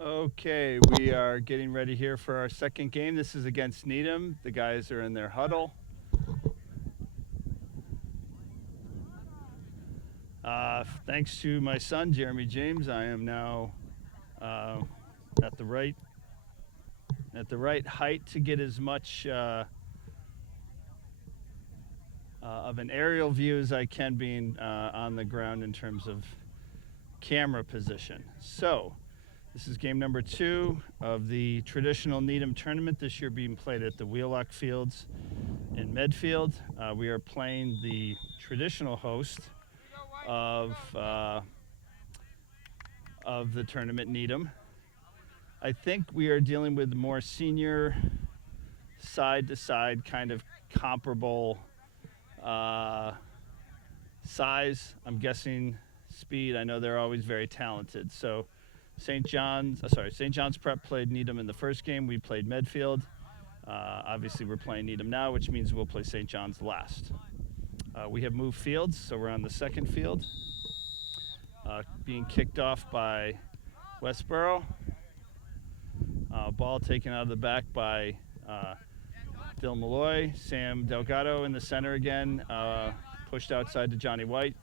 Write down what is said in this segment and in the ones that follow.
Okay, we are getting ready here for our second game. This is against Needham. The guys are in their huddle. Thanks to my son, Jeremy James, I am now uh, at the right height to get as much of an aerial view as I can, being on the ground in terms of camera position. So, this is game number 2 of the traditional Needham tournament, this year being played at the Wheelock Fields in Medfield. We are playing the traditional host of the tournament, Needham. I think we are dealing with more senior, side-to-side kind of comparable size. I'm guessing speed. I know they're always very talented. So St. John's Prep played Needham in the first game. We played Medfield. Obviously, we're playing Needham now, which means we'll play St. John's last. We have moved fields, so we're on the second field. Being kicked off by Westborough. Ball taken out of the back by Dylan Malloy. Sam Delgado in the center again. Pushed outside to Johnny White,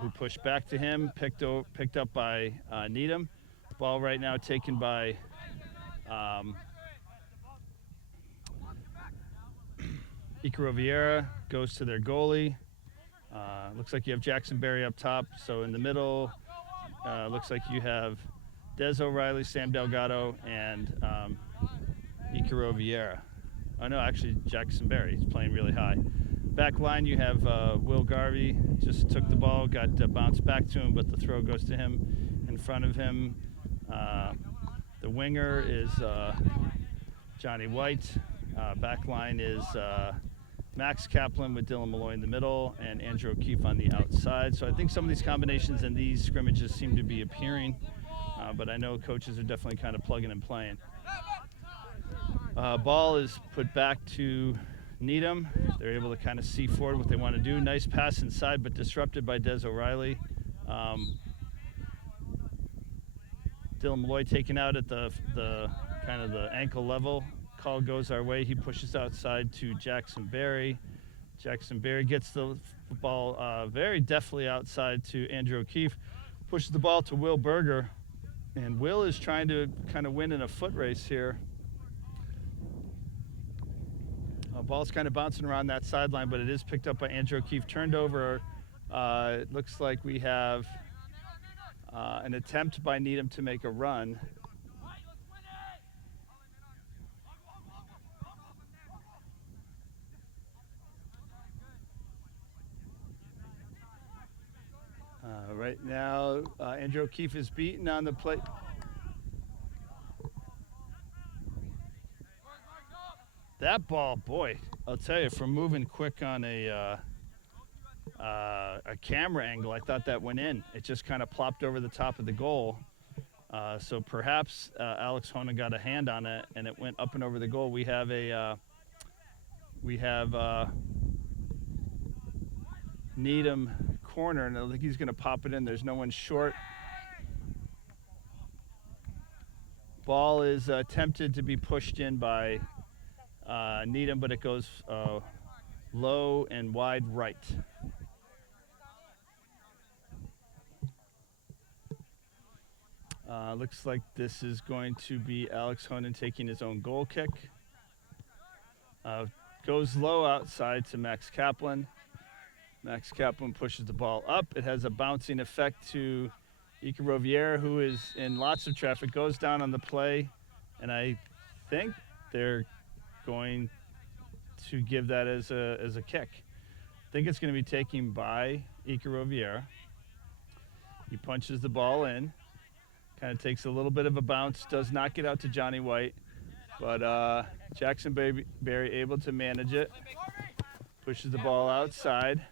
who pushed back to him. Picked up by Needham. Ball right now taken by Icaro Vieira. Goes to their goalie. Looks like you have Jackson Berry up top. So in the middle, looks like you have Des O'Reilly, Sam Delgado, and Icaro Vieira. Oh no, actually Jackson Berry. He's playing really high. Back line, you have Will Garvey. Just took the ball, got bounced back to him, but the throw goes to him. In front of him, the winger is Johnny White. Back line is Max Kaplan with Dylan Malloy in the middle and Andrew O'Keefe on the outside. So I think some of these combinations and these scrimmages seem to be appearing, but I know coaches are definitely kind of plugging and playing. Ball is put back to Needham. They're able to kind of see forward what they want to do. Nice pass inside, but disrupted by Des O'Reilly. Dylan Malloy taken out at the kind of the ankle level. Call goes our way. He pushes outside to Jackson Berry. Jackson Berry gets the ball very deftly outside to Andrew O'Keefe. Pushes the ball to Will Berger. And Will is trying to kind of win in a foot race here. Ball's kind of bouncing around that sideline, but it is picked up by Andrew O'Keefe. Turned over. It looks like we have an attempt by Needham to make a run. Right now, Andrew O'Keefe is beaten on the play. That ball, boy, I'll tell you, from moving quick on a camera angle, I thought that went in. It just kind of plopped over the top of the goal. So perhaps Alex Honan got a hand on it, and it went up and over the goal. We have Needham corner, and I think he's going to pop it in. There's no one short. Ball is attempted to be pushed in by Needham, but it goes low and wide right. Looks like this is going to be Alex Honan taking his own goal kick. Goes low outside to Max Kaplan. Max Kaplan pushes the ball up. It has a bouncing effect to Icaro Vieira, who is in lots of traffic, goes down on the play, and I think they're going to give that as a kick. I think it's going to be taken by Icaro Vieira. He punches the ball in, kind of takes a little bit of a bounce, does not get out to Johnny White, but Jackson Berry able to manage it, pushes the ball outside.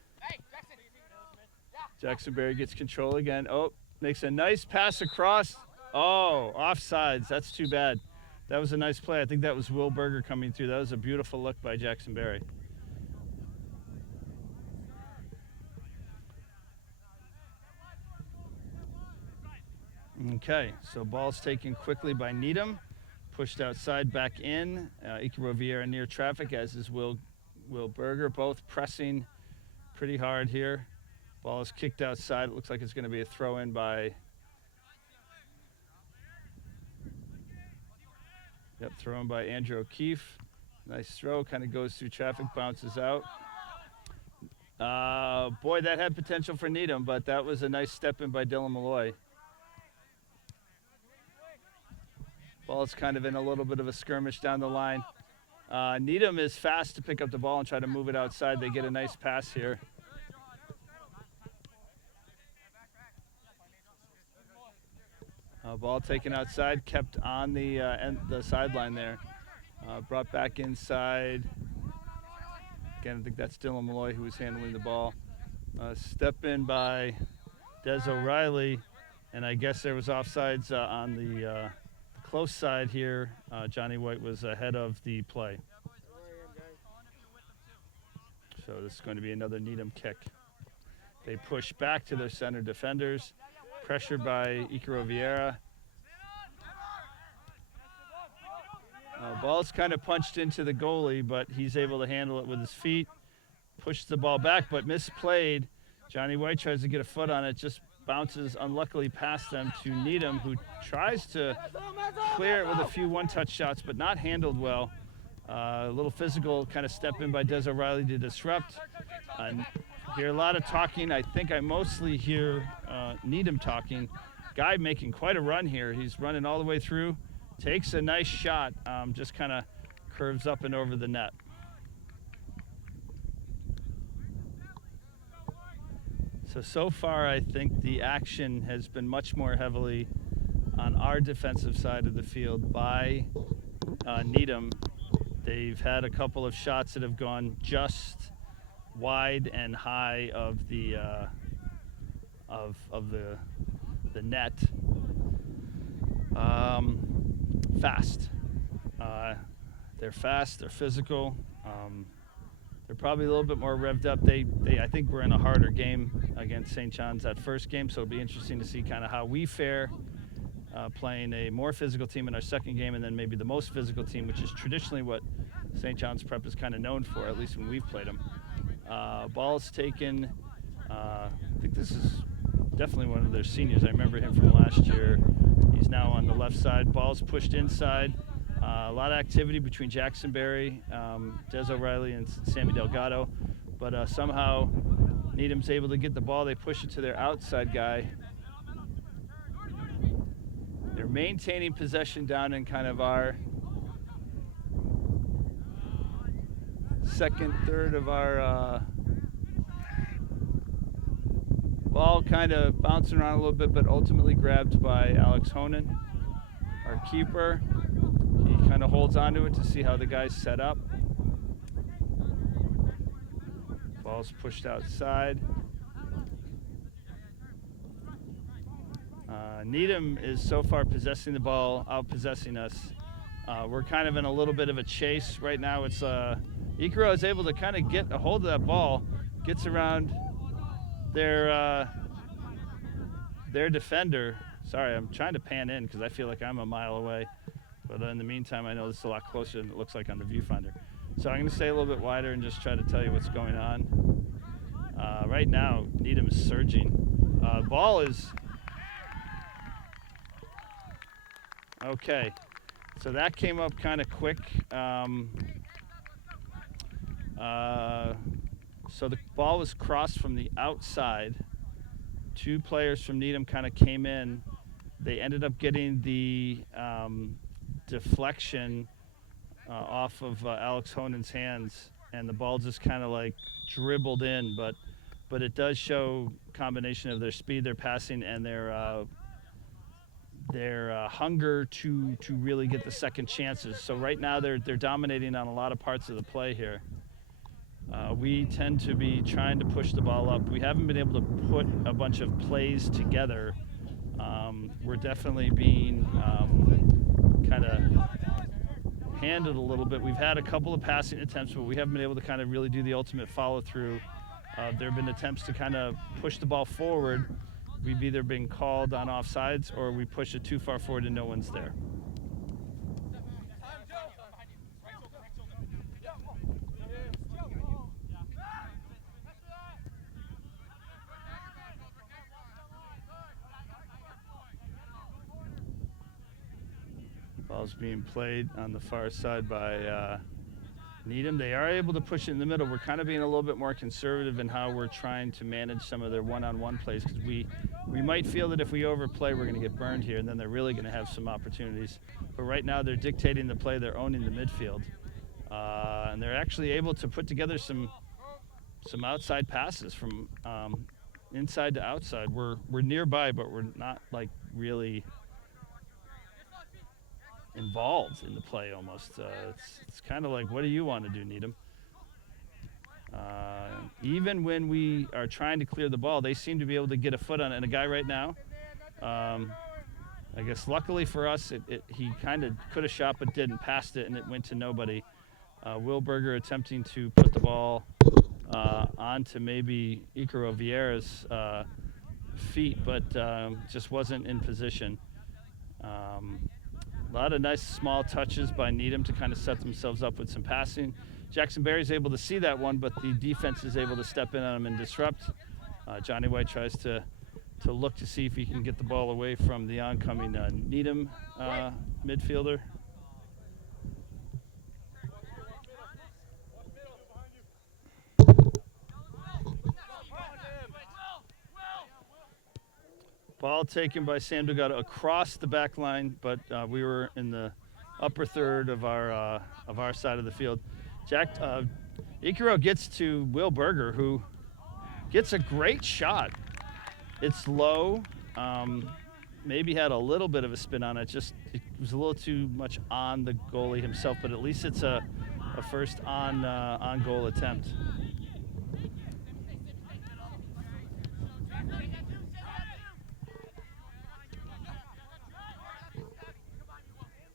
Jackson Berry gets control again. Oh, makes a nice pass across. Oh, offsides. That's too bad. That was a nice play. I think that was Will Berger coming through. That was a beautiful look by Jackson Berry. Okay, so ball's taken quickly by Needham, pushed outside, back in. Icaro Vieira near traffic, as is Will Berger, both pressing pretty hard here. Ball is kicked outside. It looks like it's going to be a throw-in by... Yep, thrown by Andrew O'Keefe. Nice throw, kind of goes through traffic, bounces out. Boy, that had potential for Needham, but that was a nice step in by Dylan Malloy. Ball's kind of in a little bit of a skirmish down the line. Needham is fast to pick up the ball and try to move it outside. They get a nice pass here. Ball taken outside, kept on the sideline there. Brought back inside. Again, I think that's Dylan Malloy who was handling the ball. Step in by Des O'Reilly, and I guess there was offsides on the close side here. Johnny White was ahead of the play. So this is going to be another Needham kick. They push back to their center defenders. Pressured by Icaro Vieira. Ball's kind of punched into the goalie, but he's able to handle it with his feet. Pushed the ball back, but misplayed. Johnny White tries to get a foot on it, just bounces unluckily past them to Needham, who tries to clear it with a few one-touch shots, but not handled well. A little physical kind of step in by Des O'Reilly to disrupt. Hear a lot of talking. I think I mostly hear Needham talking. Guy making quite a run here. He's running all the way through. Takes a nice shot. Just kind of curves up and over the net. So far, I think the action has been much more heavily on our defensive side of the field by Needham. They've had a couple of shots that have gone just wide and high of the net. Fast. They're fast. They're physical. They're probably a little bit more revved up. I think we're in a harder game against St. John's that first game, so it'll be interesting to see kind of how we fare playing a more physical team in our second game, and then maybe the most physical team, which is traditionally what St. John's Prep is kind of known for, at least when we've played them. Ball's taken. I think this is definitely one of their seniors. I remember him from last year. He's now on the left side. Ball's pushed inside. A lot of activity between Jackson Berry, Des O'Reilly, and Sammy Delgado. But somehow Needham's able to get the ball. They push it to their outside guy. They're maintaining possession down in kind of our second third of our ball, kind of bouncing around a little bit, but ultimately grabbed by Alex Honan, our keeper. He kind of holds onto it to see how the guys set up. Ball's pushed outside. Needham is so far possessing the ball, out-possessing us. We're kind of in a little bit of a chase right now. It's Icaro is able to kind of get a hold of that ball, gets around their defender. Sorry, I'm trying to pan in because I feel like I'm a mile away. But in the meantime, I know this is a lot closer than it looks like on the viewfinder. So I'm going to stay a little bit wider and just try to tell you what's going on. Right now, Needham is surging. Ball is... Okay, so that came up kind of quick. So the ball was crossed from the outside. Two players from Needham kind of came in. They ended up getting the deflection off of Alex Honan's hands, and the ball just kind of like dribbled in. But it does show combination of their speed, their passing, and their hunger to really get the second chances. So right now they're dominating on a lot of parts of the play here. We tend to be trying to push the ball up. We haven't been able to put a bunch of plays together. We're definitely being kind of handled a little bit. We've had a couple of passing attempts, but we haven't been able to kind of really do the ultimate follow-through. There have been attempts to kind of push the ball forward, we've either been called on offsides or we push it too far forward and no one's there. Ball's being played on the far side by Needham. They are able to push it in the middle. We're kind of being a little bit more conservative in how we're trying to manage some of their one-on-one plays, because we might feel that if we overplay, we're going to get burned here, and then they're really going to have some opportunities. But right now, they're dictating the play. They're owning the midfield, and they're actually able to put together some outside passes from inside to outside. We're nearby, but we're not like really involved in the play almost. It's kind of like, what do you want to do, Needham? Even when we are trying to clear the ball, they seem to be able to get a foot on it. And a guy right now, I guess luckily for us, he kind of could have shot but didn't, passed it, and it went to nobody. Will Berger attempting to put the ball onto maybe Icaro Vieira's feet, but just wasn't in position. A lot of nice small touches by Needham to kind of set themselves up with some passing. Jackson Berry's able to see that one, but the defense is able to step in on him and disrupt. Johnny White tries to look to see if he can get the ball away from the oncoming Needham midfielder. Ball taken by Sam Delgado across the back line, but we were in the upper third of our side of the field. Icaro gets to Will Berger, who gets a great shot. It's low, maybe had a little bit of a spin on it. It was a little too much on the goalie himself, but at least it's a first on goal attempt.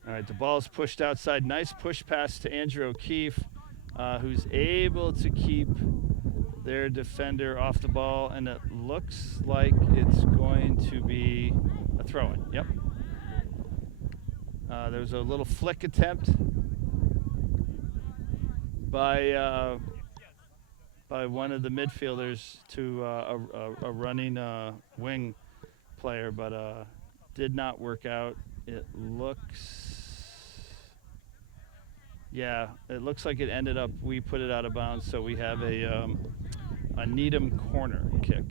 All right, the ball's pushed outside. Nice push pass to Andrew O'Keefe, who's able to keep their defender off the ball, and it looks like it's going to be a throw-in. Yep. There was a little flick attempt by one of the midfielders to a running wing player, but did not work out. It looks like it ended up, we put it out of bounds, so we have a Needham corner kick.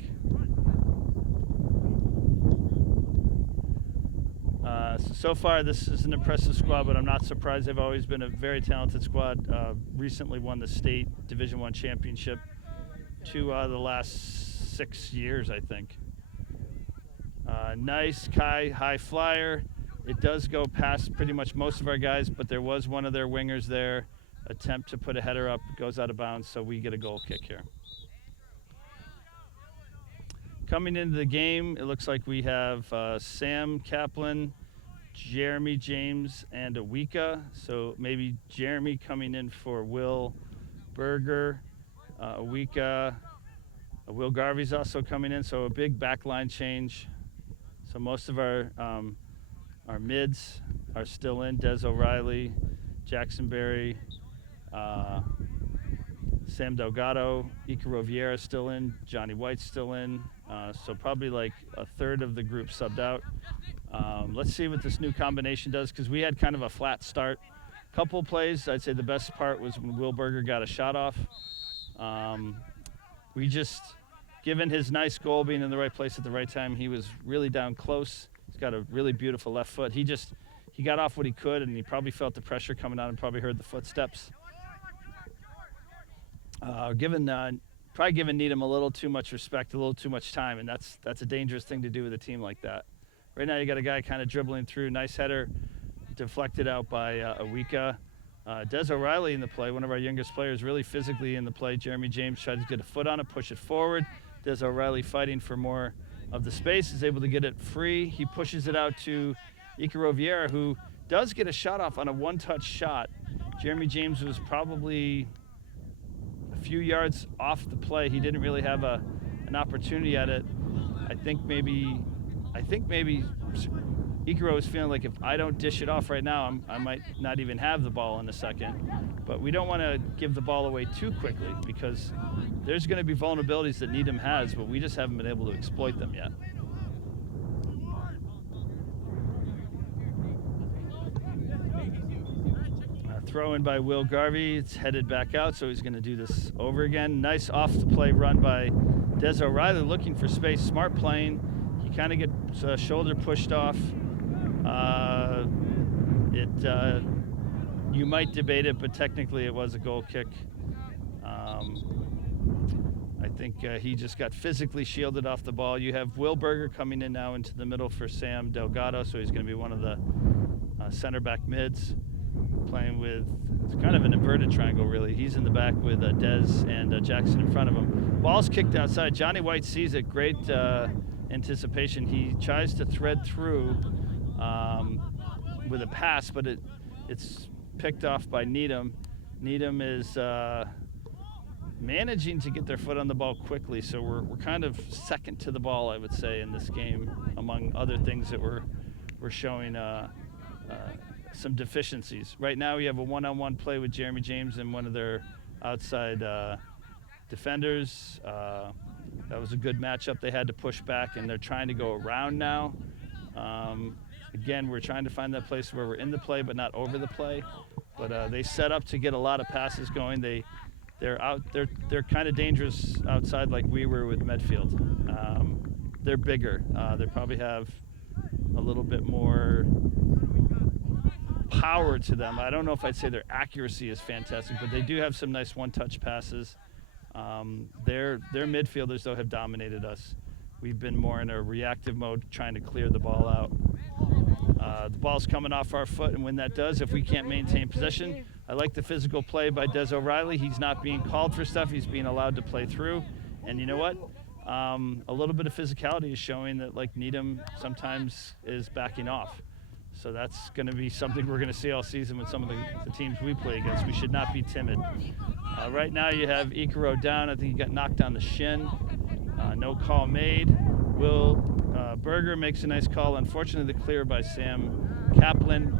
So far, this is an impressive squad, but I'm not surprised. They've always been a very talented squad. Recently won the state Division I championship 2 out of the last 6 years, I think. Nice high flyer. It does go past pretty much most of our guys, but there was one of their wingers there. Attempt to put a header up, goes out of bounds, so we get a goal kick here. Coming into the game, it looks like we have Sam Kaplan, Jeremy James, and Awika. So maybe Jeremy coming in for Will Berger, Awika. Will Garvey's also coming in, so a big backline change. So most of our mids are still in. Des O'Reilly, Jackson Berry, Sam Delgado, Icaro Vieira still in, Johnny White's still in. So probably like a third of the group subbed out. Let's see what this new combination does, because we had kind of a flat start. Couple plays, I'd say the best part was when Will Berger got a shot off. We just, given his nice goal being in the right place at the right time, he was really down close. He's got a really beautiful left foot. He got off what he could, and he probably felt the pressure coming on and probably heard the footsteps. Probably giving Needham a little too much respect, a little too much time, and that's a dangerous thing to do with a team like that. Right now you got a guy kind of dribbling through, nice header, deflected out by Awika. Des O'Reilly in the play, one of our youngest players, really physically in the play. Jeremy James tried to get a foot on it, push it forward. Des O'Reilly fighting for more of the space, is able to get it free. He pushes it out to Icaro Vieira, who does get a shot off on a one-touch shot. Jeremy James was probably a few yards off the play. He didn't really have an opportunity at it. I think maybe Ikaro is feeling like if I don't dish it off right now, I might not even have the ball in a second. But we don't want to give the ball away too quickly because there's going to be vulnerabilities that Needham has, but we just haven't been able to exploit them yet. Throw in by Will Garvey. It's headed back out, so he's going to do this over again. Nice off-the-play run by Des O'Reilly, looking for space. Smart playing. He kind of gets shoulder pushed off. You might debate it, but technically it was a goal kick. I think he just got physically shielded off the ball. You have Will Berger coming in now into the middle for Sam Delgado, so he's going to be one of the center back mids, playing with, it's kind of an inverted triangle really. He's in the back with Dez and Jackson in front of him. Ball's kicked outside. Johnny White sees it. Great anticipation. He tries to thread through with a pass, but it's picked off by Needham. Needham is managing to get their foot on the ball quickly, so we're kind of second to the ball, I would say, in this game, among other things that we're showing some deficiencies. Right now we have a one-on-one play with Jeremy James and one of their outside defenders. That was a good matchup. They had to push back, and they're trying to go around now. Again, we're trying to find that place where we're in the play but not over the play. But they set up to get a lot of passes going. They're kind of dangerous outside, like we were with Medfield. They're bigger. They probably have a little bit more power to them. I don't know if I'd say their accuracy is fantastic, but they do have some nice one-touch passes. Their midfielders, though, have dominated us. We've been more in a reactive mode, trying to clear the ball out. The ball's coming off our foot, and when that does, if we can't maintain possession, I like the physical play by Des O'Reilly. He's not being called for stuff. He's being allowed to play through. And you know what? A little bit of physicality is showing that, like, Needham sometimes is backing off. So that's going to be something we're going to see all season with some of the teams we play against. We should not be timid. Right now you have Ikaro down. I think he got knocked on the shin. No call made. Will Berger makes a nice call. Unfortunately, the clear by Sam Kaplan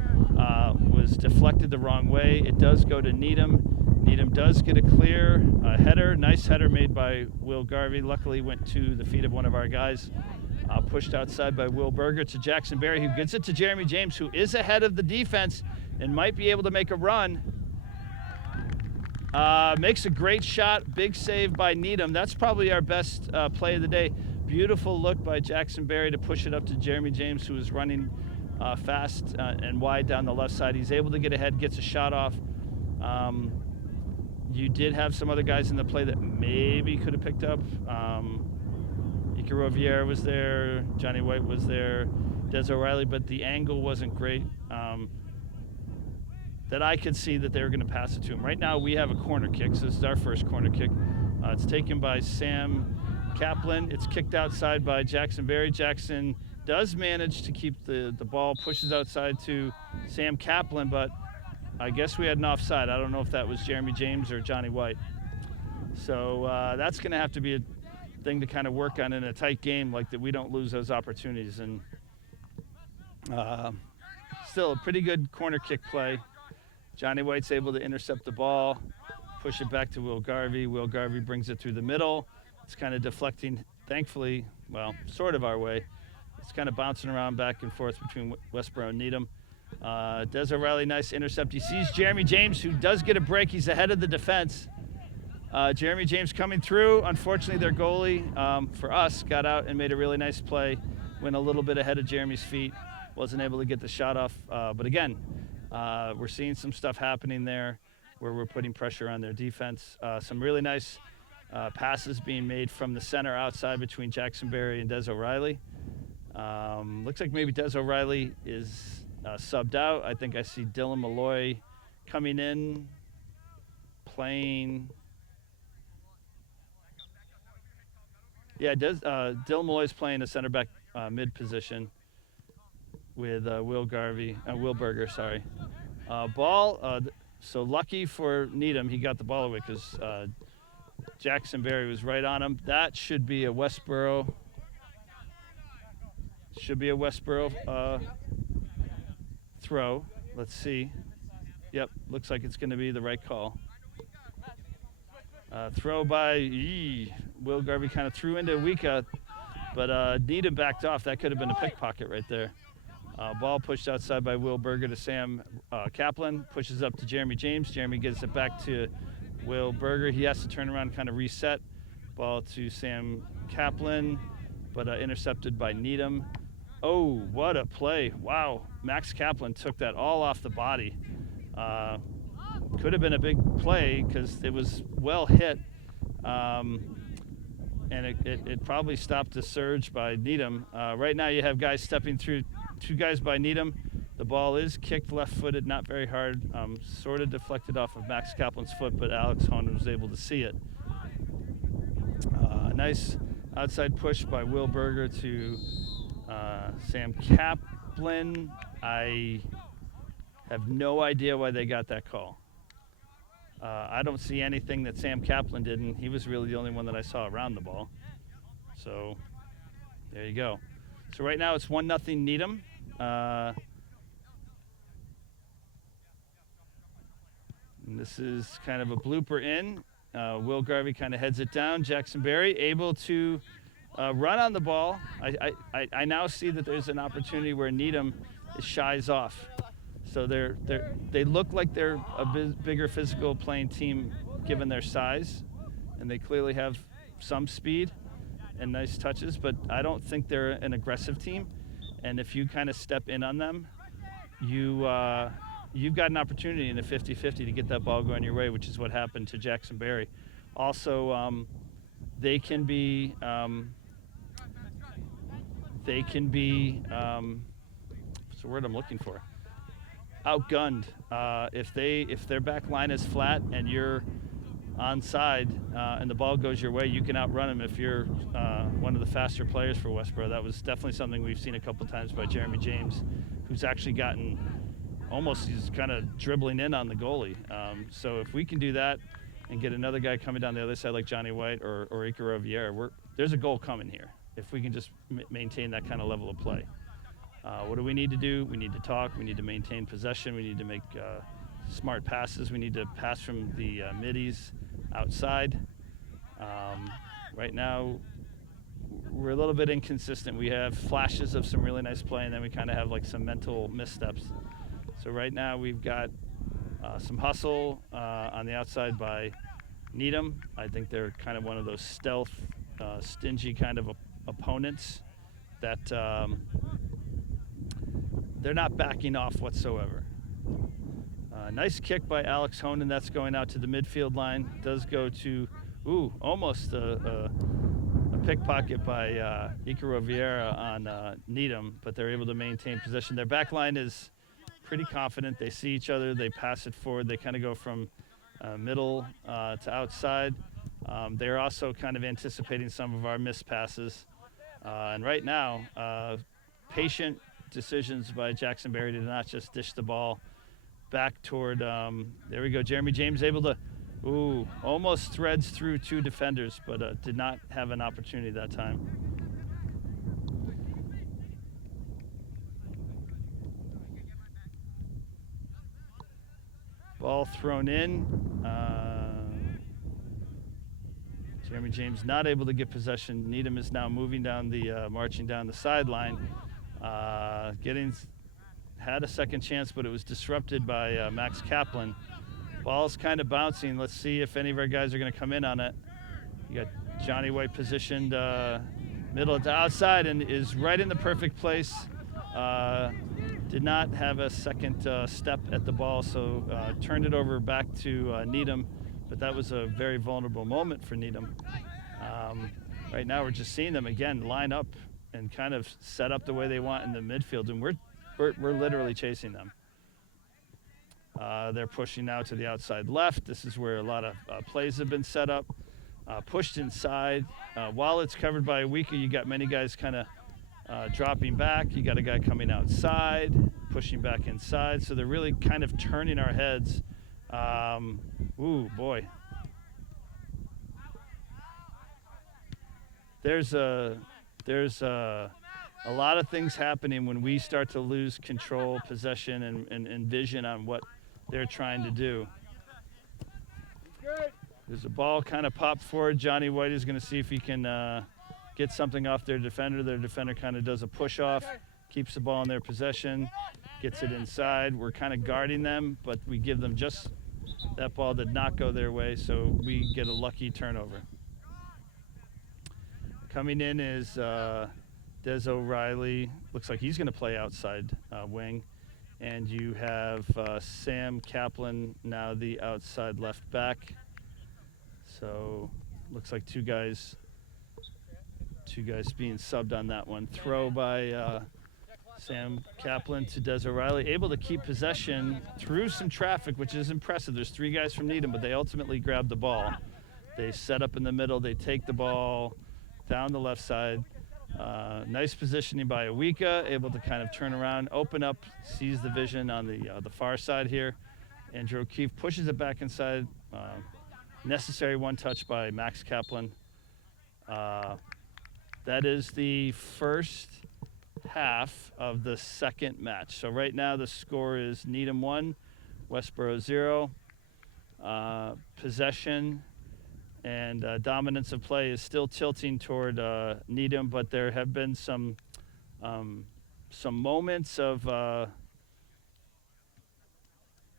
was deflected the wrong way. It does go to Needham. Needham does get a clear header. Nice header made by Will Garvey. Luckily went to the feet of one of our guys. Pushed outside by Will Berger to Jackson Berry, who gets it to Jeremy James, who is ahead of the defense and might be able to make a run. Makes a great shot. Big save by Needham. That's probably our best play of the day. Beautiful look by Jackson Berry to push it up to Jeremy James, who is running fast and wide down the left side. He's able to get ahead, gets a shot off. You did have some other guys in the play that maybe could have picked up. Ikaro Vieira was there, Johnny White was there, Des O'Reilly, but the angle wasn't great. That I could see that they were going to pass it to him. Right now we have a corner kick, so this is our first corner kick. It's taken by Sam Kaplan. It's kicked outside by Jackson Berry. Jackson does manage to keep the ball, pushes outside to Sam Kaplan, but I guess we had an offside. I don't know if that was Jeremy James or Johnny White. So that's going to have to be a thing to kind of work on in a tight game like that. We don't lose those opportunities. And still a pretty good corner kick play. Johnny White's able to intercept the ball, push it back to Will Garvey. Will Garvey brings it through the middle. It's kind of deflecting, thankfully, well, sort of our way. It's kind of bouncing around back and forth between Westborough and Needham. Des O'Reilly, nice intercept. He sees Jeremy James, who does get a break. He's ahead of the defense. Jeremy James coming through. Unfortunately, their goalie, for us, got out and made a really nice play. Went a little bit ahead of Jeremy's feet. Wasn't able to get the shot off. But again, we're seeing some stuff happening there where we're putting pressure on their defense. Some really nice passes being made from the center outside between Jackson Berry and Des O'Reilly. Looks like maybe Des O'Reilly is subbed out. I think I see Dylan Malloy coming in, playing. Yeah, Dylan Malloy's playing a center back mid position with Will Berger, sorry. Ball, so lucky for Needham, he got the ball away because Jackson Berry was right on him. That should be a Westborough Should be a Westborough throw. Let's see. Yep, looks like it's going to be the right call. Throw by Will Garvey, kind of threw into Wika, but Needham backed off. That could have been a pickpocket right there. Ball pushed outside by Will Berger to Sam Kaplan. Pushes up to Jeremy James. Jeremy gets it back to Will Berger. He has to turn around and kind of reset. Ball to Sam Kaplan, but intercepted by Needham. Oh, what a play. Wow. Max Kaplan took that all off the body. Could have been a big play because it was well hit. And it probably stopped the surge by Needham. Right now you have guys stepping through, 2 guys by Needham. The ball is kicked left-footed, not very hard. Sort of deflected off of Max Kaplan's foot, but Alex Honan was able to see it. Nice outside push by Will Berger to Sam Kaplan. I have no idea why they got that call. I don't see anything that Sam Kaplan did, and he was really the only one that I saw around the ball. So there you go. So right now it's 1-0 Needham. And this is kind of a blooper in. Will Garvey kind of heads it down. Jackson Berry able to run on the ball. I now see that there's an opportunity where Needham shies off. So they look like they're a bigger physical playing team given their size, and they clearly have some speed and nice touches, but I don't think they're an aggressive team. And if you kind of step in on them, you've got an opportunity in a 50-50 to get that ball going your way, which is what happened to Jackson Berry. Also, they can be what's the word I'm looking for? Outgunned. If their back line is flat and you're onside and the ball goes your way, you can outrun them if you're one of the faster players for Westborough. That was definitely something we've seen a couple times by Jeremy James, who's actually gotten he's kind of dribbling in on the goalie. So if we can do that and get another guy coming down the other side like Johnny White or Icaro Vieira, there's a goal coming here if we can just maintain that kind of level of play. What do we need to do? We need to talk. We need to maintain possession. We need to make smart passes. We need to pass from the middies outside. Right now, we're a little bit inconsistent. We have flashes of some really nice play, and then we kind of have like some mental missteps. So right now we've got some hustle on the outside by Needham. I think they're kind of one of those stealth, stingy kind of opponents that they're not backing off whatsoever. Nice kick by Alex Honan. That's going out to the midfield line. Does go to, almost a pickpocket by Icaro Vieira on Needham, but they're able to maintain possession. Their back line is pretty confident. They see each other. They pass it forward. They kind of go from middle to outside. They're also kind of anticipating some of our missed passes. And right now, patient decisions by Jackson Berry to not just dish the ball back toward, there we go, Jeremy James able to, almost threads through 2 defenders, but did not have an opportunity that time. Ball thrown in. Jeremy James not able to get possession. Needham is now moving down marching down the sideline. Had a second chance, but it was disrupted by Max Kaplan. Ball's kind of bouncing. Let's see if any of our guys are going to come in on it. You got Johnny White positioned middle to outside and is right in the perfect place. Did not have a second step at the ball, so turned it over back to Needham. But that was a very vulnerable moment for Needham. Right now we're just seeing them again line up and kind of set up the way they want in the midfield, and we're literally chasing them. They're pushing now to the outside left. This is where a lot of plays have been set up. Pushed inside. While it's covered by a Wika, you got many guys kind of dropping back. You got a guy coming outside, pushing back inside. So they're really kind of turning our heads. Boy. There's a a lot of things happening when we start to lose control, possession, and vision on what they're trying to do. There's a ball kind of popped forward. Johnny White is going to see if he can get something off their defender. Their defender kind of does a push off, keeps the ball in their possession, gets it inside. We're kind of guarding them, but we give them just that ball did not go their way, so we get a lucky turnover. Coming in is Des O'Reilly. Looks like he's going to play outside wing. And you have Sam Kaplan, now the outside left back. So looks like two guys being subbed on that one. Throw by Sam Kaplan to Des O'Reilly, able to keep possession through some traffic, which is impressive. There's three guys from Needham, but they ultimately grab the ball. They set up in the middle. They take the ball down the left side. Nice positioning by Awika, able to kind of turn around, open up, sees the vision on the far side here. Andrew O'Keefe pushes it back inside. Necessary one touch by Max Kaplan. That is the first half of the second match. So right now the score is Needham 1, Westborough 0. Possession and dominance of play is still tilting toward Needham, but there have been some moments of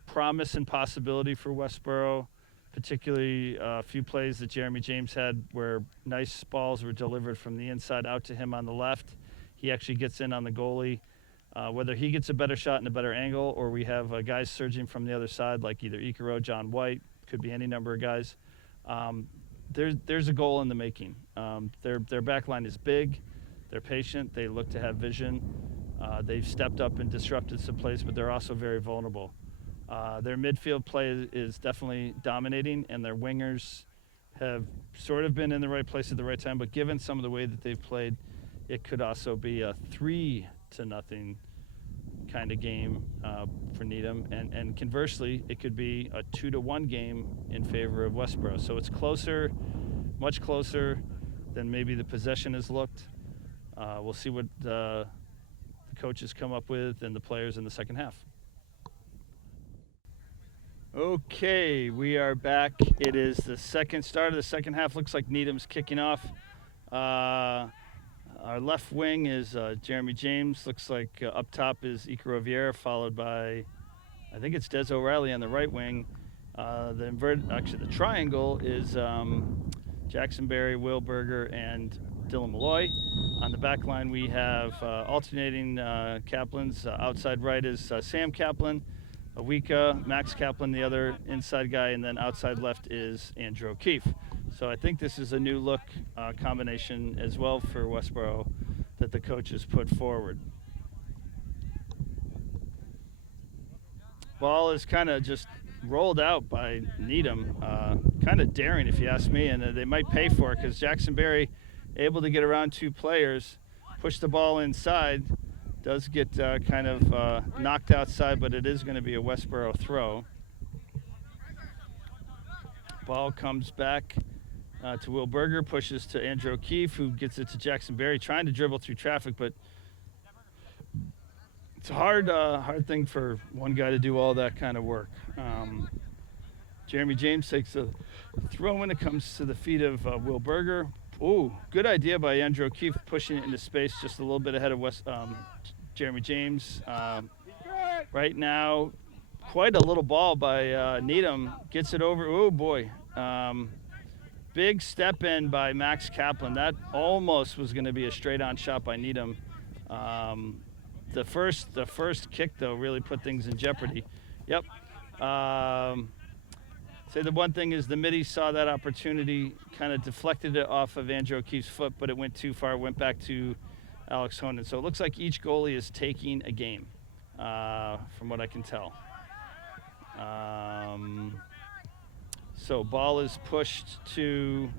promise and possibility for Westborough, particularly a few plays that Jeremy James had where nice balls were delivered from the inside out to him on the left. He actually gets in on the goalie. Whether he gets a better shot and a better angle, or we have guys surging from the other side like either Ikaro, John White, could be any number of guys. There's a goal in the making. Their back line is big. They're patient. They look to have vision. They've stepped up and disrupted some plays, but they're also very vulnerable. Their midfield play is definitely dominating, and their wingers have sort of been in the right place at the right time, but given some of the way that they've played, it could also be a 3-0 kind of game for Needham, and conversely, it could be a 2-1 game in favor of Westborough. So it's closer, much closer than maybe the possession has looked. We'll see what the coaches come up with and the players in the second half. Okay, we are back. It is the start of the second half. Looks like Needham's kicking off. Our left wing is Jeremy James. Looks like up top is Ikaro Vieira, followed by, I think it's Des O'Reilly on the right wing. The triangle is Jackson Berry, Will Berger, and Dylan Malloy. On the back line, we have alternating Kaplans. Outside right is Sam Kaplan, Awika, Max Kaplan, the other inside guy, and then outside left is Andrew O'Keefe. So I think this is a new look combination as well for Westborough that the coaches put forward. Ball is kind of just rolled out by Needham, kind of daring if you ask me, and they might pay for it because Jackson Berry able to get around two players, push the ball inside, does get kind of knocked outside, but it is going to be a Westborough throw. Ball comes back to Will Berger, pushes to Andrew O'Keefe, who gets it to Jackson Berry, trying to dribble through traffic, but it's a hard thing for one guy to do all that kind of work. Jeremy James takes a throw when it comes to the feet of Will Berger. Ooh, good idea by Andrew O'Keefe, pushing it into space just a little bit ahead of Jeremy James. Right now, quite a little ball by Needham. Gets it over. Oh, boy. Big step in by Max Kaplan. That almost was going to be a straight-on shot by Needham. The first kick, though, really put things in jeopardy. Yep. Say the one thing is the midi saw that opportunity, kind of deflected it off of Andrew O'Keefe's foot, but it went too far, went back to Alex Honan. So it looks like each goalie is taking a game, from what I can tell. So ball is pushed from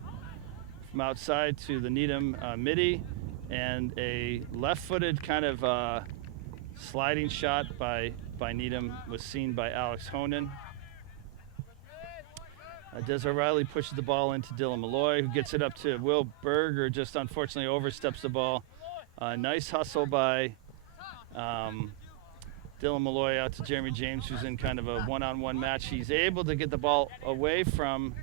outside to the Needham midi, and a left-footed kind of sliding shot by Needham was seen by Alex Honan. Des O'Reilly pushes the ball into Dylan Malloy, who gets it up to Will Berger, just unfortunately oversteps the ball Nice hustle by Dylan Malloy out to Jeremy James, who's in kind of a one-on-one match. He's able to get the ball away from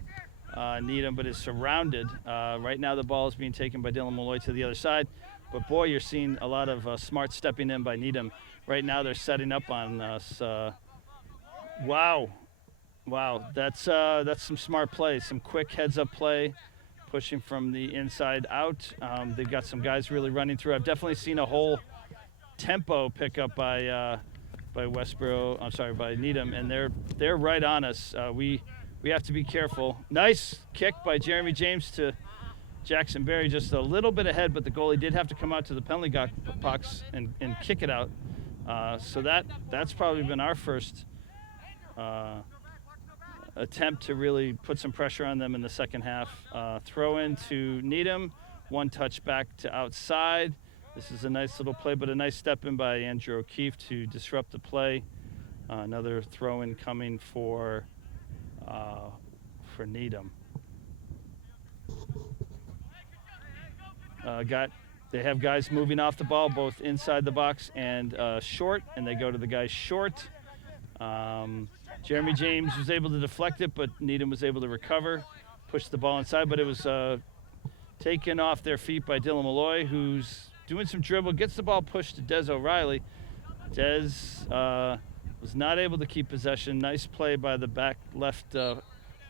Needham, but is surrounded. Right now the ball is being taken by Dylan Malloy to the other side. But boy, you're seeing a lot of smart stepping in by Needham. Right now they're setting up on us. Wow, that's some smart play, some quick heads-up play, pushing from the inside out. They've got some guys really running through. I've definitely seen a whole tempo pickup by Westborough. I'm sorry, by Needham, and they're right on us. We have to be careful. Nice kick by Jeremy James to Jackson Berry, just a little bit ahead, but the goalie did have to come out to the penalty box and kick it out. So that's probably been our first attempt to really put some pressure on them in the second half. Throw in to Needham, one touch back to outside. This is a nice little play, but a nice step in by Andrew O'Keefe to disrupt the play. Another throw in coming for Needham. They have guys moving off the ball, both inside the box and short, and they go to the guys short. Jeremy James was able to deflect it, but Needham was able to recover, push the ball inside, but it was taken off their feet by Dylan Malloy, who's doing some dribble, gets the ball pushed to Des O'Reilly. Des was not able to keep possession. Nice play by the back left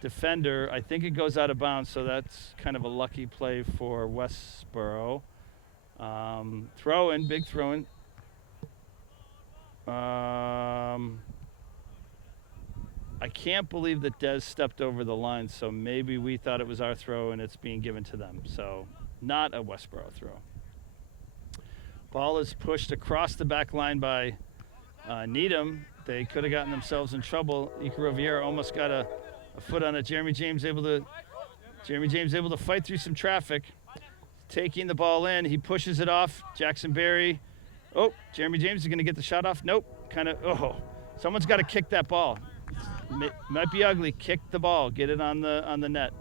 defender. I think it goes out of bounds, so that's kind of a lucky play for Westborough. Throw in, big throw in. I can't believe that Des stepped over the line, so maybe we thought it was our throw and it's being given to them. So not a Westborough throw. Ball is pushed across the back line by Needham. They could have gotten themselves in trouble. Icaro Vieira almost got a foot on it. Jeremy James able to fight through some traffic. Taking the ball in, he pushes it off. Jackson Berry. Oh, Jeremy James is going to get the shot off. Nope. Someone's got to kick that ball. Might be ugly. Kick the ball. Get it on the net.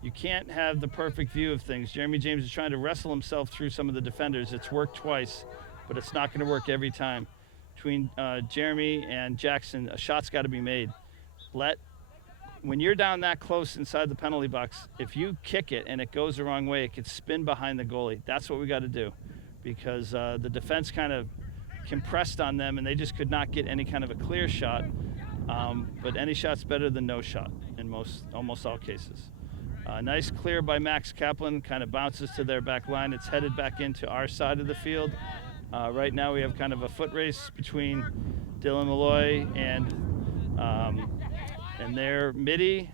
You can't have the perfect view of things. Jeremy James is trying to wrestle himself through some of the defenders. It's worked twice, but it's not going to work every time. Between Jeremy and Jackson, a shot's got to be made. When you're down that close inside the penalty box, if you kick it and it goes the wrong way, it could spin behind the goalie. That's what we got to do, because the defense kind of compressed on them and they just could not get any kind of a clear shot. But any shot's better than no shot in almost all cases. Nice clear by Max Kaplan, kind of bounces to their back line. It's headed back into our side of the field. Right now we have kind of a foot race between Dylan Malloy and their midi.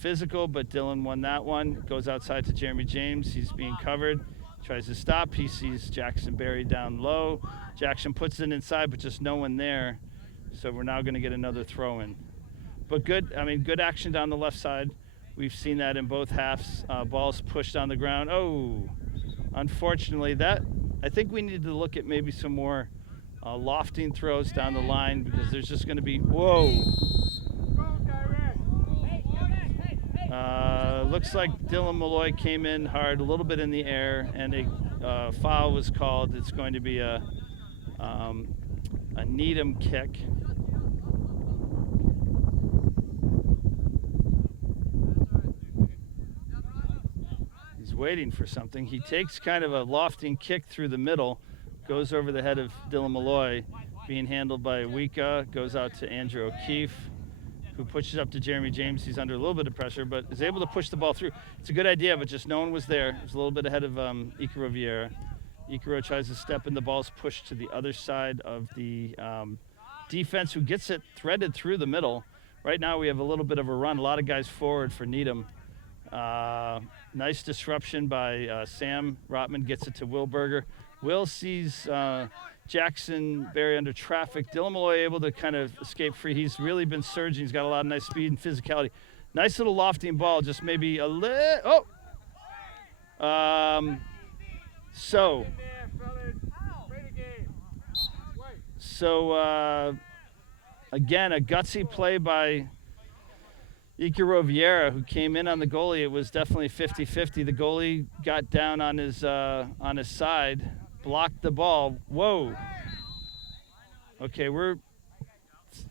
Physical, but Dylan won that one. Goes outside to Jeremy James. He's being covered. Tries to stop. He sees Jackson Berry down low. Jackson puts it inside, but just no one there. So we're now going to get another throw in. But good action down the left side. We've seen that in both halves. Balls pushed on the ground. Oh, unfortunately, I think we need to look at maybe some more lofting throws down the line, because there's just going to be, whoa. Looks like Dylan Malloy came in hard, a little bit in the air, and a foul was called. It's going to be a Needham kick. He's waiting for something. He takes kind of a lofting kick through the middle, goes over the head of Dylan Malloy, being handled by Wika, goes out to Andrew O'Keefe, who pushes up to Jeremy James. He's under a little bit of pressure, but is able to push the ball through. It's a good idea, but just no one was there. It was a little bit ahead of Icaro Vieira. Icaro tries to step in, the ball's pushed to the other side of the defense, who gets it threaded through the middle. Right now we have a little bit of a run, a lot of guys forward for Needham. Nice disruption by Sam Rotman, gets it to Will Berger. Will sees Jackson Berry under traffic. Dylan Malloy able to kind of escape free. He's really been surging. He's got a lot of nice speed and physicality. Nice little lofting ball, just maybe a little. Again, a gutsy play by Icaro Vieira, who came in on the goalie. It was definitely 50-50. The goalie got down on his side. blocked the ball. Whoa. Okay,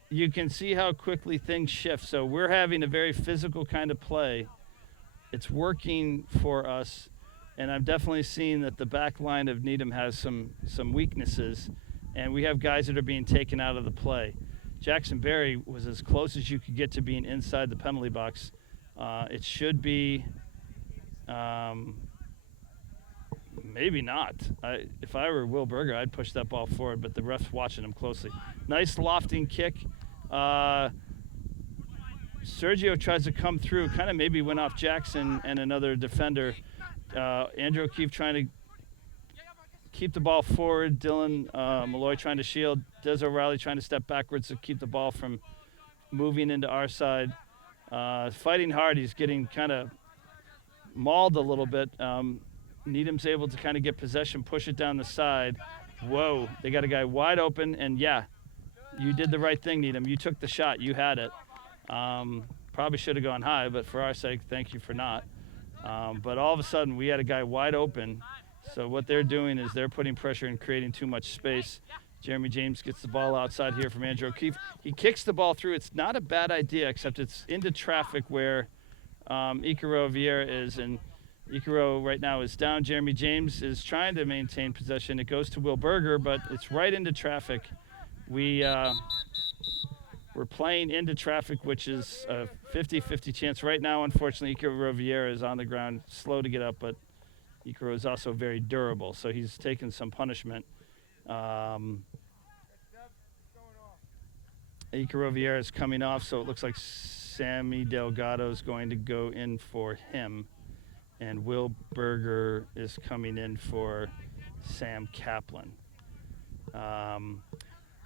you can see how quickly things shift. So we're having a very physical kind of play. It's working for us, and I'm definitely seeing that the back line of Needham has some weaknesses, and we have guys that are being taken out of the play. Jackson Berry was as close as you could get to being inside the penalty box. It should be, maybe not. If I were Will Berger, I'd push that ball forward, but the ref's watching him closely. Nice lofting kick. Sergio tries to come through, kind of maybe went off Jackson and another defender. Andrew O'Keefe trying to keep the ball forward. Dylan Malloy trying to shield. Des O'Reilly trying to step backwards to keep the ball from moving into our side. Fighting hard. He's getting kind of mauled a little bit. Needham's able to kind of get possession, push it down the side. Whoa, they got a guy wide open, and yeah, you did the right thing, Needham. You took the shot. You had it. Probably should have gone high, but for our sake, thank you for not. But all of a sudden, we had a guy wide open. So what they're doing is they're putting pressure and creating too much space. Jeremy James gets the ball outside here from Andrew O'Keefe. He kicks the ball through. It's not a bad idea, except it's into traffic where Icaro Vieira is, and Icaro right now is down. Jeremy James is trying to maintain possession. It goes to Will Berger, but it's right into traffic. We're playing into traffic, which is a 50-50 chance. Right now, unfortunately, Icaro Vieira is on the ground, slow to get up, but Icaro is also very durable, so he's taken some punishment. Icaro Vieira is coming off, so it looks like Sammy Delgado is going to go in for him, and Will Berger is coming in for Sam Kaplan.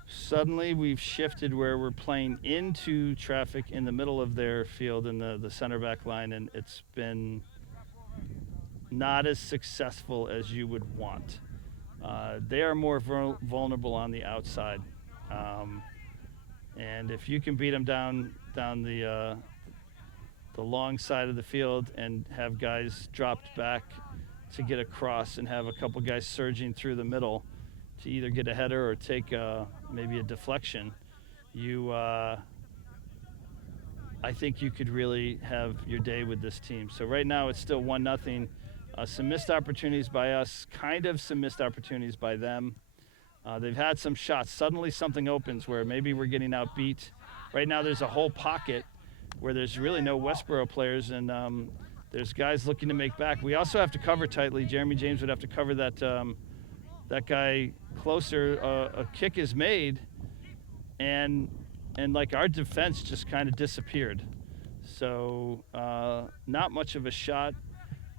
Suddenly we've shifted where we're playing into traffic in the middle of their field in the center back line, and it's been not as successful as you would want. They are more vulnerable on the outside, and if you can beat them down the long side of the field and have guys dropped back to get across and have a couple guys surging through the middle to either get a header or take maybe a deflection, I think you could really have your day with this team. So right now it's still 1-0. Some missed opportunities by us, kind of some missed opportunities by them. They've had some shots. Suddenly something opens where maybe we're getting outbeat. Right now there's a whole pocket where there's really no Westborough players, and there's guys looking to make back. We also have to cover tightly. Jeremy James would have to cover that guy closer. A kick is made, and like our defense just kind of disappeared. So not much of a shot.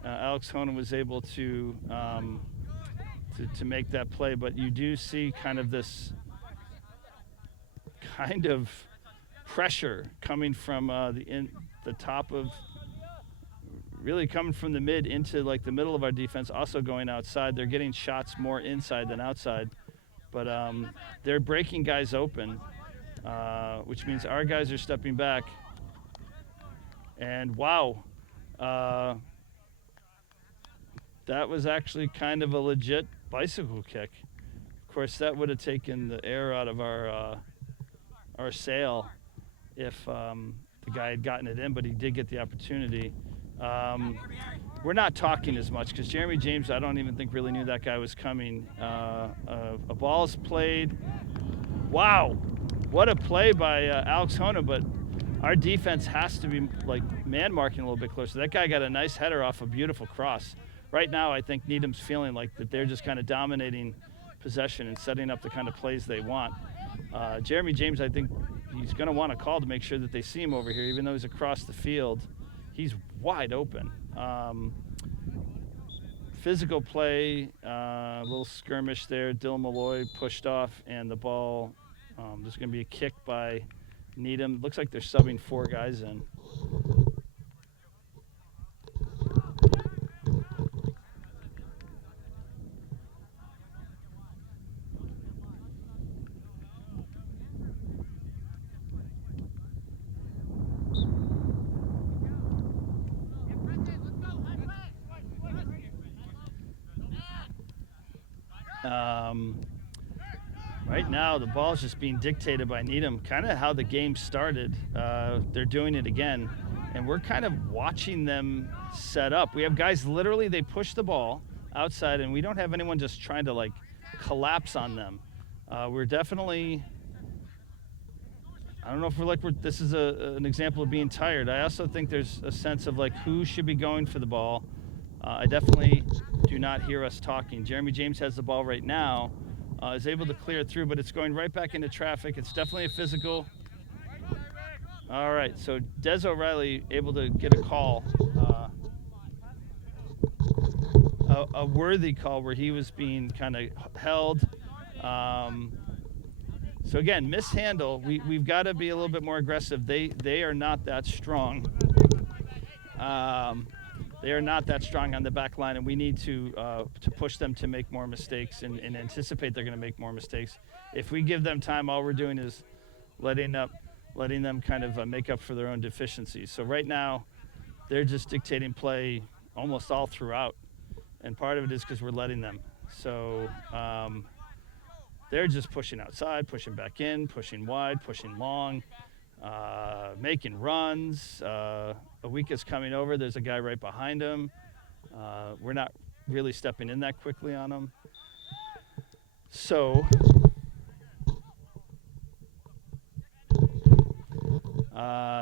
Alex Honan was able to make that play, but you do see kind of this kind of pressure coming from the top of, really coming from the mid into like the middle of our defense, also going outside. They're getting shots more inside than outside, but they're breaking guys open, which means our guys are stepping back. And wow, that was actually kind of a legit bicycle kick. Of course, that would have taken the air out of our sail if the guy had gotten it in, but he did get the opportunity. We're not talking as much because Jeremy James, I don't even think really knew that guy was coming. A ball's played. Wow, what a play by Alex Honan, but our defense has to be like man marking a little bit closer. That guy got a nice header off a beautiful cross. Right now, I think Needham's feeling like that they're just kind of dominating possession and setting up the kind of plays they want. Jeremy James, I think he's going to want a call to make sure that they see him over here, even though he's across the field. He's wide open. Physical play, a little skirmish there. Dylan Malloy pushed off, and the ball, there's going to be a kick by Needham. Looks like they're subbing 4 guys in. Right now, the ball is just being dictated by Needham, kind of how the game started. They're doing it again, and we're kind of watching them set up. We have guys literally, they push the ball outside, and we don't have anyone just trying to, like, collapse on them. We're definitely, I don't know if this is an example of being tired. I also think there's a sense of, like, who should be going for the ball. I definitely do not hear us talking. Jeremy James has the ball right now. Is able to clear it through, but it's going right back into traffic. It's definitely a physical. All right, so Des O'Reilly able to get a call, a worthy call where he was being kind of held. So again, mishandle. We've got to be a little bit more aggressive. They are not that strong. They are not that strong on the back line, and we need to push them to make more mistakes and anticipate they're going to make more mistakes. If we give them time, all we're doing is letting them kind of make up for their own deficiencies. So right now, they're just dictating play almost all throughout, and part of it is because we're letting them. So they're just pushing outside, pushing back in, pushing wide, pushing long, making runs. Awika's coming over. There's a guy right behind him. We're not really stepping in that quickly on him. So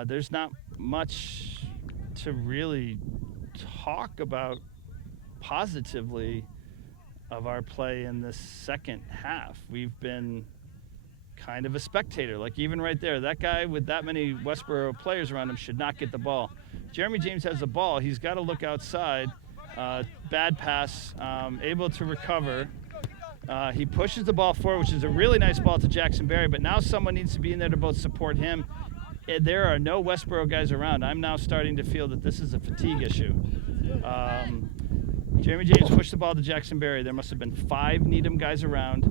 there's not much to really talk about positively of our play in this second half. We've been kind of a spectator. Like even right there, that guy with that many Westborough players around him should not get the ball. Jeremy James has the ball. He's got to look outside. Bad pass, able to recover. He pushes the ball forward, which is a really nice ball to Jackson Berry, but now someone needs to be in there to both support him. There are no Westborough guys around. I'm now starting to feel that this is a fatigue issue. Jeremy James pushed the ball to Jackson Berry. There must have been 5 Needham guys around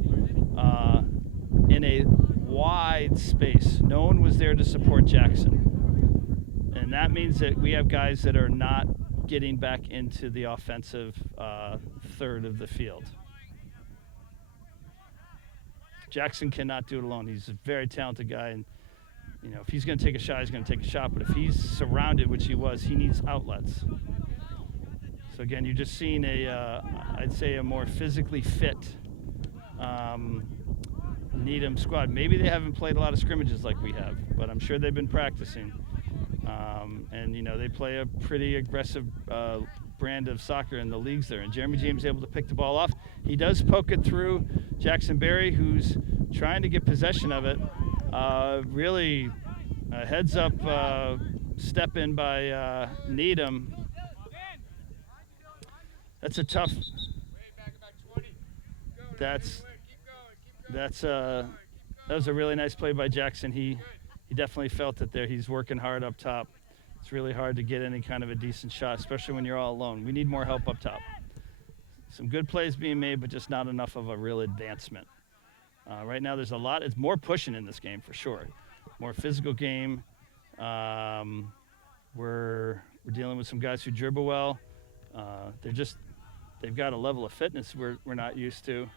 in a wide space. No one was there to support Jackson. And that means that we have guys that are not getting back into the offensive third of the field. Jackson cannot do it alone. He's a very talented guy, and you know, if he's going to take a shot, he's going to take a shot. But if he's surrounded, which he was, he needs outlets. So again, you're just seeing I'd say a more physically fit Needham squad. Maybe they haven't played a lot of scrimmages like we have, but I'm sure they've been practicing. And you know, they play a pretty aggressive brand of soccer in the leagues there. And Jeremy James able to pick the ball off. He does poke it through Jackson Berry, who's trying to get possession of it. Really a heads up step in by Needham. That's a tough. That was a really nice play by Jackson. He definitely felt it there. He's working hard up top. It's really hard to get any kind of a decent shot, especially when you're all alone. We need more help up top. Some good plays being made, but just not enough of a real advancement. Right now there's a lot. It's more pushing in this game for sure. More physical game. We're dealing with some guys who dribble well. They've got a level of fitness we're not used to.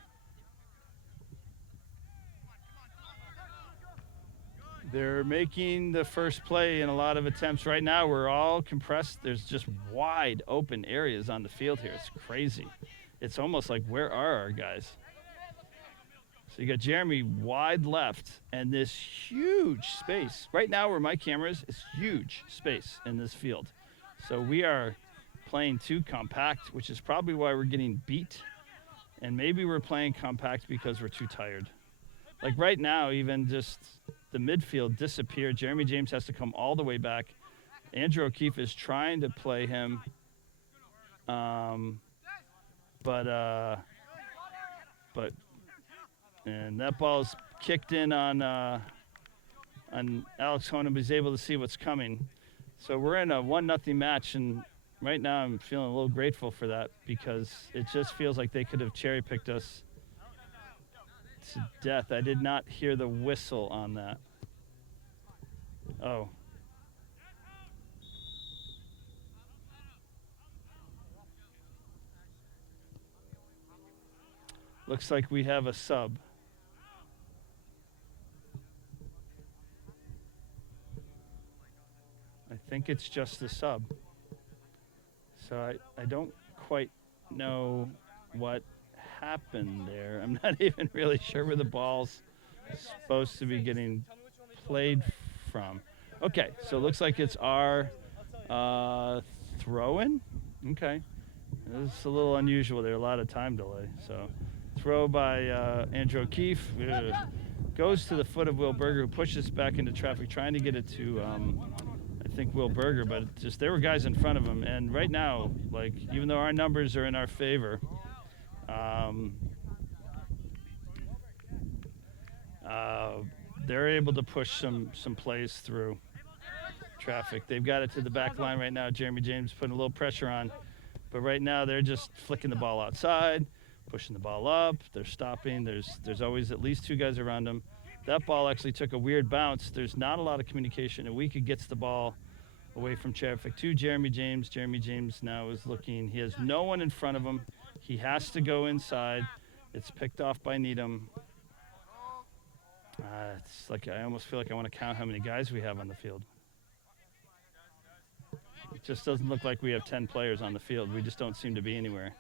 They're making the first play in a lot of attempts. Right now, we're all compressed. There's just wide open areas on the field here. It's crazy. It's almost like, where are our guys? So you got Jeremy wide left and this huge space. Right now where my camera is, it's huge space in this field. So we are playing too compact, which is probably why we're getting beat. And maybe we're playing compact because we're too tired. Like right now, even just the midfield disappeared. Jeremy James has to come all the way back. Andrew O'Keefe is trying to play him. But and that ball's kicked in on Alex Honum. He's able to see what's coming. So we're in a 1-0 match, and right now I'm feeling a little grateful for that because it just feels like they could have cherry-picked us to death. I did not hear the whistle on that. Oh. Looks like we have a sub. I think it's just the sub. So I don't quite know what happened there. I'm not even really sure where the ball's supposed to be getting played from. Okay, so it looks like it's our throw-in. Okay, it's a little unusual there, a lot of time delay. So throw by Andrew O'Keefe. Goes to the foot of Will Berger, who pushes back into traffic, trying to get it to, I think, Will Berger, but just there were guys in front of him. And right now, like, even though our numbers are in our favor, they're able to push some plays through traffic. They've got it to the back line right now. Jeremy James putting a little pressure on. But right now, they're just flicking the ball outside, pushing the ball up. They're stopping. There's always at least two guys around them. That ball actually took a weird bounce. There's not a lot of communication. Awika gets the ball away from traffic to Jeremy James. Jeremy James now is looking. He has no one in front of him. He has to go inside. It's picked off by Needham. It's like I almost feel like I want to count how many guys we have on the field. It just doesn't look like we have 10 players on the field. We just don't seem to be anywhere.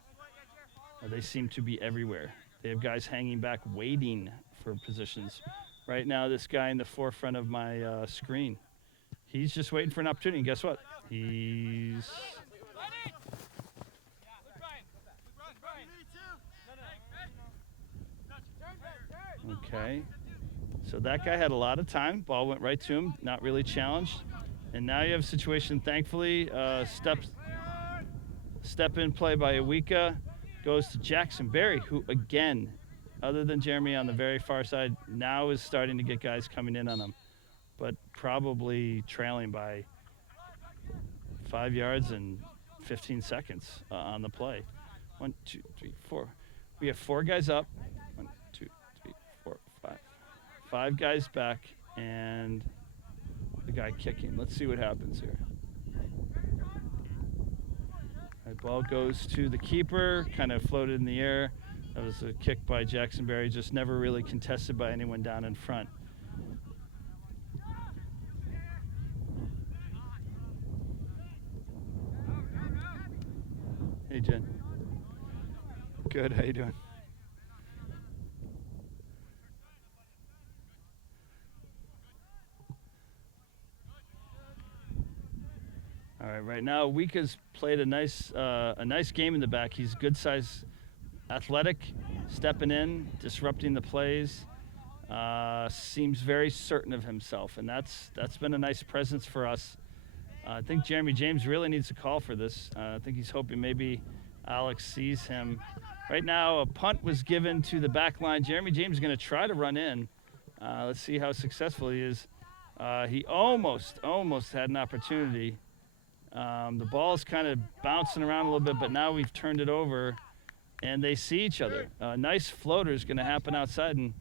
They seem to be everywhere. They have guys hanging back waiting for positions. Right now, this guy in the forefront of my screen, he's just waiting for an opportunity. And guess what? He's... Okay. So that guy had a lot of time. Ball went right to him, not really challenged. And now you have a situation, thankfully, step in play by Awika goes to Jackson Berry, who again, other than Jeremy on the very far side, now is starting to get guys coming in on him, but probably trailing by 5 yards and 15 seconds on the play. 1, 2, 3, 4. We have 4 guys up. 1, 2, 3, 4, 5. 5 guys back, and the guy kicking. Let's see what happens here. The ball goes to the keeper, kind of floated in the air. That was a kick by Jackson Berry, just never really contested by anyone down in front. Hey, Jen. Good, how you doing? All right, right now, Wika's played a nice game in the back. He's good size, athletic, stepping in, disrupting the plays. Seems very certain of himself, and that's been a nice presence for us. I think Jeremy James really needs a call for this. I think he's hoping maybe Alex sees him. Right now, a punt was given to the back line. Jeremy James is going to try to run in. Let's see how successful he is. He almost had an opportunity. The ball's kind of bouncing around a little bit, but now we've turned it over, and they see each other. Nice floater is going to happen outside, and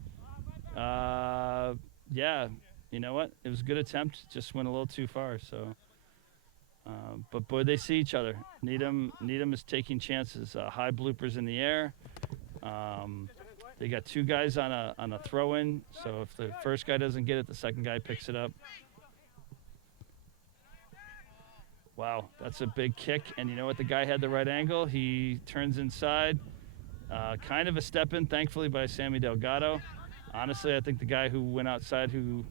yeah, you know what? It was a good attempt, just went a little too far. So, but boy, they see each other. Needham is taking chances. High bloopers in the air. They got 2 guys on a throw-in, so if the first guy doesn't get it, the second guy picks it up. Wow, that's a big kick, and you know what? The guy had the right angle. He turns inside. Kind of a step in, thankfully, by Sammy Delgado. Honestly, I think the guy who went outside who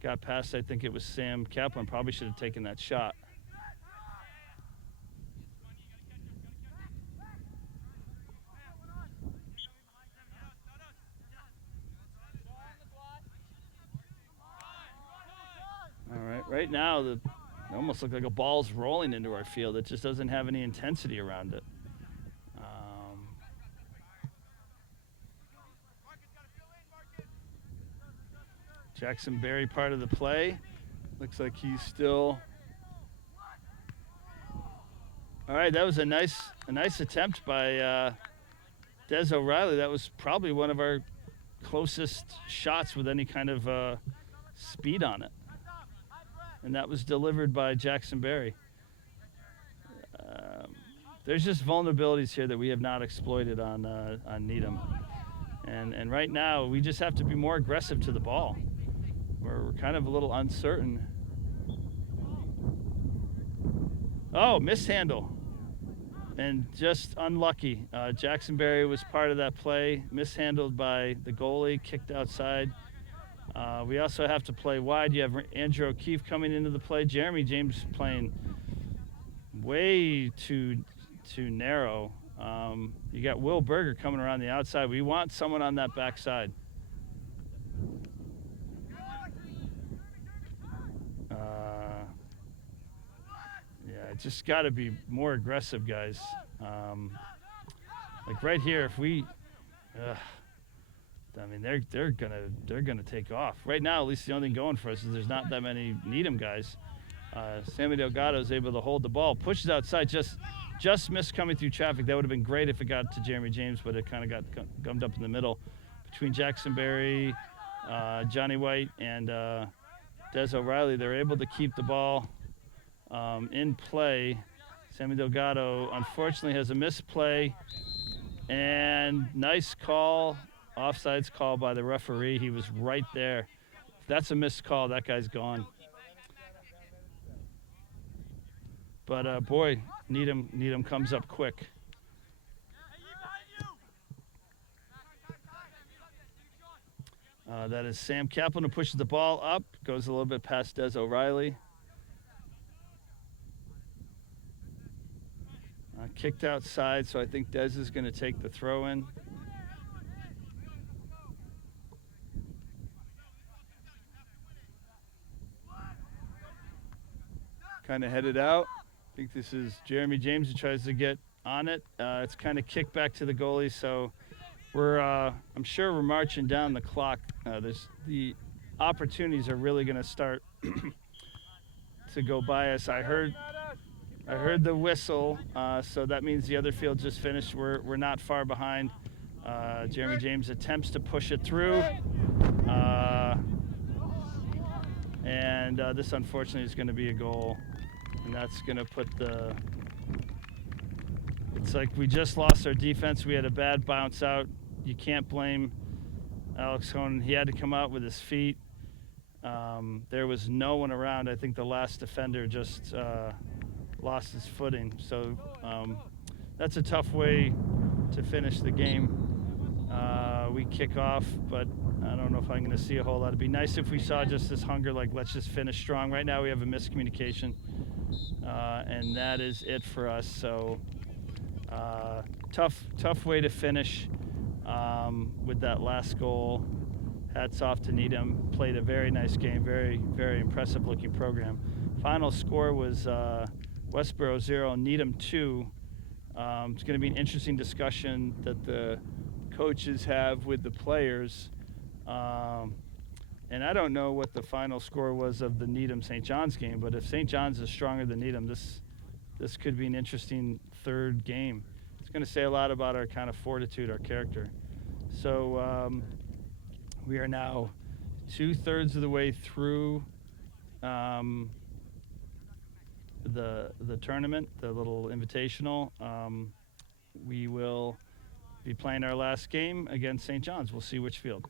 got past, I think it was Sam Kaplan, probably should have taken that shot. All right, right now, it almost looks like a ball's rolling into our field. It just doesn't have any intensity around it. Jackson Berry part of the play. Looks like he's still. All right, that was a nice attempt by Des O'Reilly. That was probably one of our closest shots with any kind of speed on it. And that was delivered by Jackson Berry. There's just vulnerabilities here that we have not exploited on Needham. And right now, we just have to be more aggressive to the ball. We're kind of a little uncertain. Oh, mishandle. And just unlucky. Jackson Berry was part of that play, mishandled by the goalie, kicked outside. We also have to play wide. You have Andrew O'Keefe coming into the play. Jeremy James playing way too narrow. You got Will Berger coming around the outside. We want someone on that backside. Yeah, just got to be more aggressive, guys. Like right here, if we, I mean, they're gonna take off. Right now, at least the only thing going for us is there's not that many Needham guys. Sammy Delgado is able to hold the ball, pushes outside, just missed coming through traffic. That would have been great if it got to Jeremy James, but it kind of got gummed up in the middle between Jackson Berry, Johnny White, and Des O'Reilly. They're able to keep the ball in play. Sammy Delgado unfortunately has a misplay, and nice call, offsides call by the referee. He was right there. If that's a missed call, that guy's gone. But boy, Needham comes up quick. That is Sam Kaplan who pushes the ball up, goes a little bit past Des O'Reilly. Kicked outside, so I think Des is going to take the throw in. Kind of headed out. I think this is Jeremy James who tries to get on it. It's kind of kicked back to the goalie, so we're I'm sure we're marching down the clock. The opportunities are really going to start to go by us. I heard the whistle, so that means the other field just finished. We're not far behind. Jeremy James attempts to push it through, and this unfortunately is going to be a goal, and that's going to put the. It's like we just lost our defense. We had a bad bounce out. You can't blame Alex Honan. He had to come out with his feet. There was no one around. I think the last defender just lost his footing. So that's a tough way to finish the game. We kick off, but I don't know if I'm going to see a whole lot. It'd be nice if we saw just this hunger, like let's just finish strong. Right now we have a miscommunication, and that is it for us. So tough way to finish with that last goal. Hats off to Needham. Played a very nice game, very, very impressive looking program. Final score was Westborough 0, Needham 2. It's going to be an interesting discussion that the coaches have with the players. And I don't know what the final score was of the Needham-St. John's game, but if St. John's is stronger than Needham, this could be an interesting third game. It's going to say a lot about our kind of fortitude, our character. So we are now 2/3 of the way through the tournament, the little invitational. We will be playing our last game against St. John's. We'll see which field.